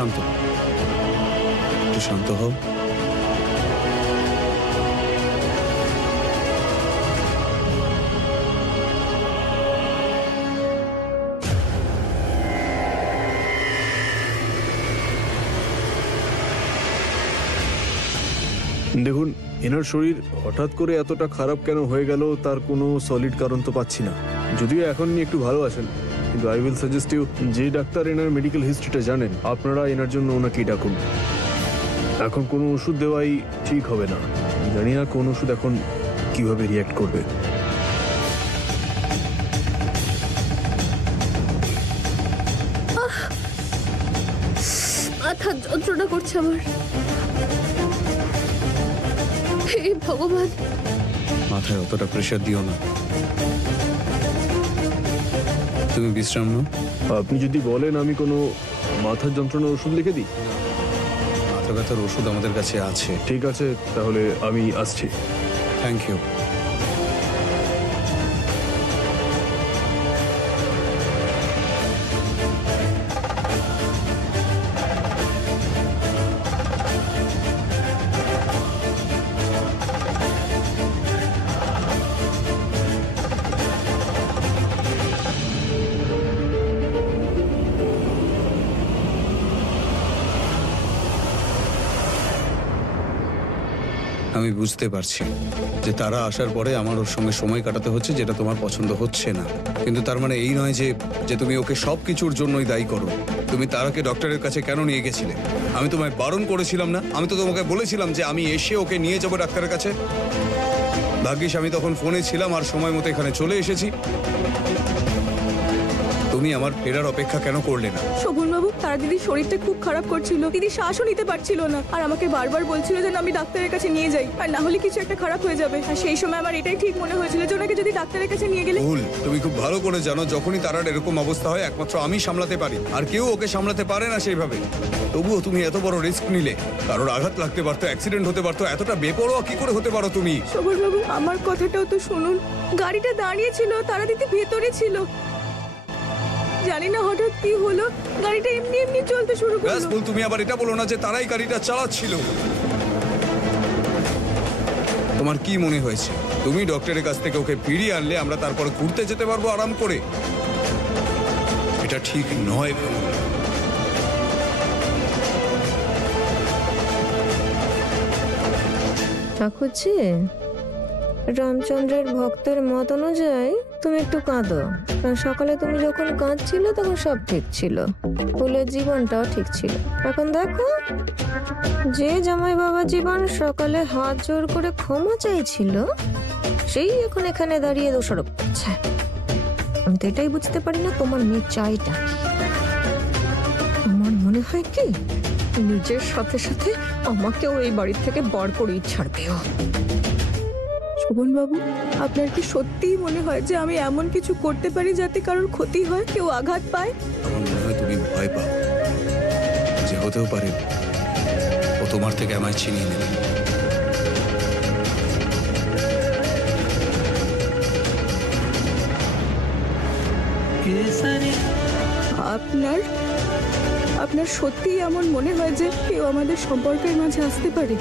শান্ত, একটু শান্ত হও। দেখুন, এনার শরীর হঠাৎ করে এতটা খারাপ কেন হয়ে গেল তার কোনো সলিড কারণ তো পাচ্ছি না। যদিও এখন নিয়ে একটু ভালো আছেন, কিন্তু আই উইল সাজেস্ট ইউ, যে ডাক্তার এনার মেডিকেল হিস্ট্রিটা জানেন, আপনারা এনার জন্য ওনাকেই ডাকুন। এখন কোনো ওষুধ দেওয়াই ঠিক হবে না। জানি না কোন ওষুধ এখন কিভাবে রিয়াক্ট করবে। মাথা যন্ত্রণা করছে আমার। হে ভগবান! মাথায় অতটা প্রেশার দিও না, তুমি বিশ্রাম নাও। আপনি যদি বলেন আমি কোনো মাথার যন্ত্রণার ওষুধ লিখে দিই। মাথা ব্যথার ওষুধ আমাদের কাছে আছে। ঠিক আছে, তাহলে আমি আসছি। Thank you. আমি বুঝতে পারছি যে তারা আসার পরে আমার ওর সঙ্গে সময় কাটাতে হচ্ছে, যেটা তোমার পছন্দ হচ্ছে না, কিন্তু তার মানে এই নয় যে তুমি ওকে সবকিছুর জন্যই দায়ী করো। তুমি তারাকে ডক্টরের কাছে কেন নিয়ে গেছিলে? আমি তোমায় বারণ করেছিলাম না? আমি তো তোমাকে বলেছিলাম যে আমি এসে ওকে নিয়ে যাবো ডাক্তারের কাছে। ভাগ্যিস আমি তখন ফোনে ছিলাম আর সময় মতো এখানে চলে এসেছি। তুমি আমার ফেরার অপেক্ষা কেন করলে না? শোভনবাবু, তারা দিদির শরীরটা খুব খারাপ করছিল, দিদি শ্বাসও নিতে পারছিল না, আর আমাকে বারবার বলছিল যে আমি ডাক্তারের কাছে নিয়ে যাই, আর না হলে কিছু একটা খারাপ হয়ে যাবে। আর সেই সময় আমার এটাই ঠিক মনে হয়েছিল যে ওনাকে যদি ডাক্তারের কাছে নিয়ে গেলে। ভুল। তুমি খুব ভালো করে জানো যখনই তারার এরকম অবস্থা হয় একমাত্র আমি সামলাতে পারি, আর কেউ ওকে সামলাতে পারে না সেইভাবে। তবুও তুমি এত বড় রিস্ক নিলে, কারোর আঘাত লাগতে পারতো, অ্যাক্সিডেন্ট হতে পারতো, এতটা বেপরোয়া কি করে হতে পারো তুমি? শোভনবাবু, আমার কথাটাও তো শুনুন। গাড়িটা দাঁড়িয়ে ছিল, তারা দিদি ভেতরে ছিল, জানি না হঠাৎ কি হলো, গাড়িটা এমনি এমনি চলতে শুরু করলো। ভুল। তুমি আবার এটা বলো না যে তারাই গাড়িটা চালাচ্ছিল। তোমার কি মনে হয়েছে তুমি ডক্টরের কাছ থেকে ওকে ফিরিয়ে আনলে আমরা তারপর ঘুরতে যেতে পারবো আরাম করে? এটা ঠিক নয়। ঠাকুরজি, রামচন্দ্রের ভক্তের মত অনুযায়ী তুমি একটু কাঁদো, কারণ সকালে তুমি যখন কাঁদছিলে তখন সব ঠিক ছিল, ফুলের জীবনটাও ঠিক ছিল। এখন দেখো, যে জামাই বাবা জীবন সকালে হাত জোর করে ক্ষমা চাইছিল, সেই এখন এখানে দাঁড়িয়ে দোষারোপ করছে। আমি তো এটাই বুঝতে পারি না তোমার মেয়ে চাইটা কি। আমার মনে হয় কি, নিজের সাথে সাথে আমাকেও এই বাড়ির থেকে বার করেই ছাড়বেও। শোভনবাবু, আপনার কি সত্যিই মনে হয় যে আমি এমন কিছু করতে পারি যাতে কারোর ক্ষতি হয়, কেউ আঘাত পায়? আমার মনে হয় তুমি ভয় পাও যে হতেও পারে ও তোমার থেকে আমায় ছিনিয়ে নেবে। আপনার সত্যিই এমন মনে হয় যে কেউ আমাদের সম্পর্কের মাঝে আসতে পারে?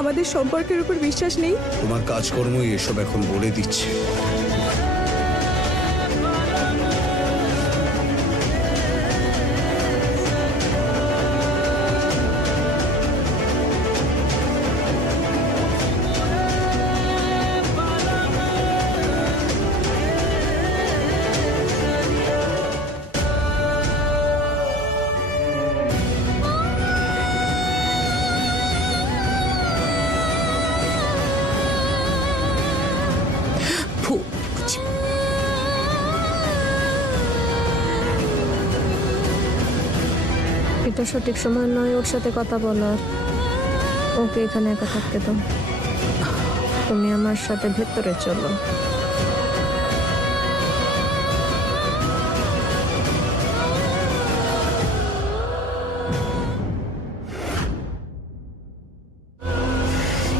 আমাদের সম্পর্কের উপর বিশ্বাস নেই? তোমার কাজকর্মই এসব এখন বলে দিচ্ছে। এটা সঠিক সময় নয় ওর সাথে কথা বলার। ওকে এখানে একা থাকতে দাও, তুমি আমার সাথে ভেতরে চলো।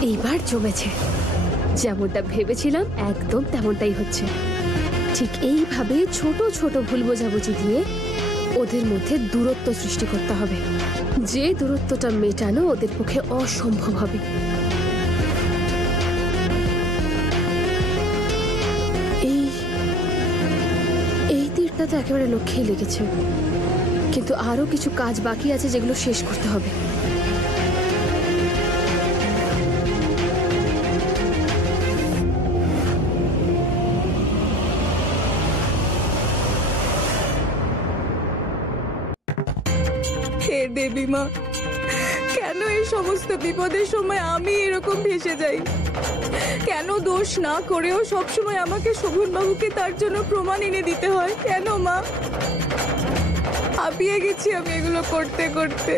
এইবার জমেছে। যেমনটা ভেবেছিলাম একদম তেমনটাই হচ্ছে। ঠিক এইভাবে ছোট ছোট ভুল বোঝাবুঝি দিয়ে ওদের মধ্যে দূরত্ব সৃষ্টি করতে হবে, যে দূরত্বটা মেটানো ওদের পক্ষে অসম্ভব হবে। এই তীরটা তো একেবারে লক্ষ্যেই লেগেছে, কিন্তু আরো কিছু কাজ বাকি আছে যেগুলো শেষ করতে হবে। হে দেবী মা, কেন এই সমস্ত বিপদের সময় আমি এরকম ভেসে যাই? কেন দোষ না করেও সবসময় আমাকে শোভন বাবুকে তার জন্য প্রমাণ এনে দিতে হয়? কেন মা? হাঁপিয়ে গেছি আমি এগুলো করতে করতে।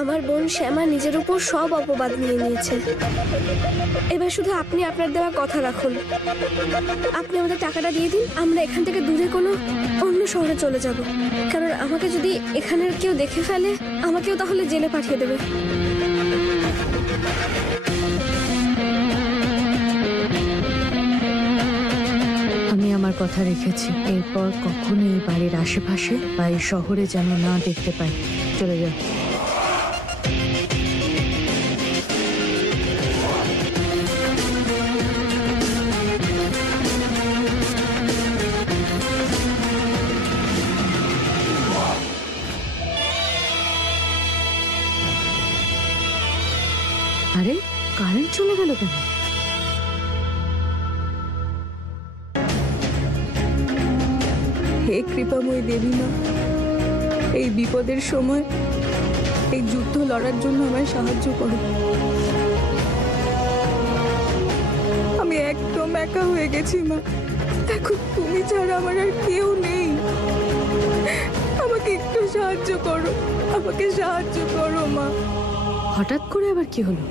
আমার বোন শ্যামা নিজের উপর সব অপবাদ নিয়ে নিয়েছে। এবার শুধু আপনি আপনার দেওয়া কথা রাখুন। আপনি আমাদের টাকাটা দিয়ে দিন, আমরা এখান থেকে দূরে কোনো অন্য শহরে চলে যাব। কারণ আমাকে যদি এখানের কেউ দেখে ফেলে, আমাকেও তাহলে জেলে পাঠিয়ে দেবে। আমি আমার কথা রেখেছি, এরপর কখনো এই বাড়ির আশেপাশে বা এই শহরে যেন না দেখতে পাই। চলে যাও। আরে কারেন্ট চলে গেল কেন? হে কৃপাময় দেবী মা, এই বিপদের সময় এই যুদ্ধ লড়ার জন্য আমায় সাহায্য করো। আমি একদম একা হয়ে গেছি মা। দেখো, তুমি ছাড়া আমার আর কেউ নেই। আমাকে একটু সাহায্য করো, আমাকে সাহায্য করো মা। হঠাৎ করে আবার কি হলো?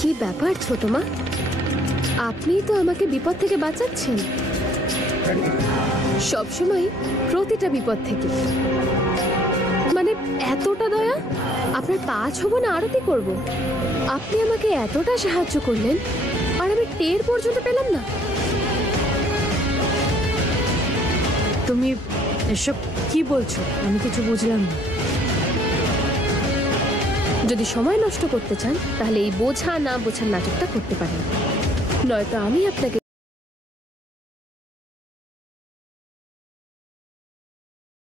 কি ব্যাপার ছোট মা, আপনি তো আমাকে বিপদ থেকে বাঁচাচ্ছেন সবসময়, প্রতিটা বিপদ থেকে। মানে এতটা দয়া? আপনার পা ছোবো না আরতি করব? আপনি আমাকে এতটা সাহায্য করলেন আর আমি টের পর্যন্ত পেলাম না। তুমি এসব কি বলছো? আমি কিছু বুঝলাম না। যদি সময় নষ্ট করতে চান তাহলে এই বোঝা না বোঝার নাটকটা করতে পারেন, নয়তো আমি আপনাকে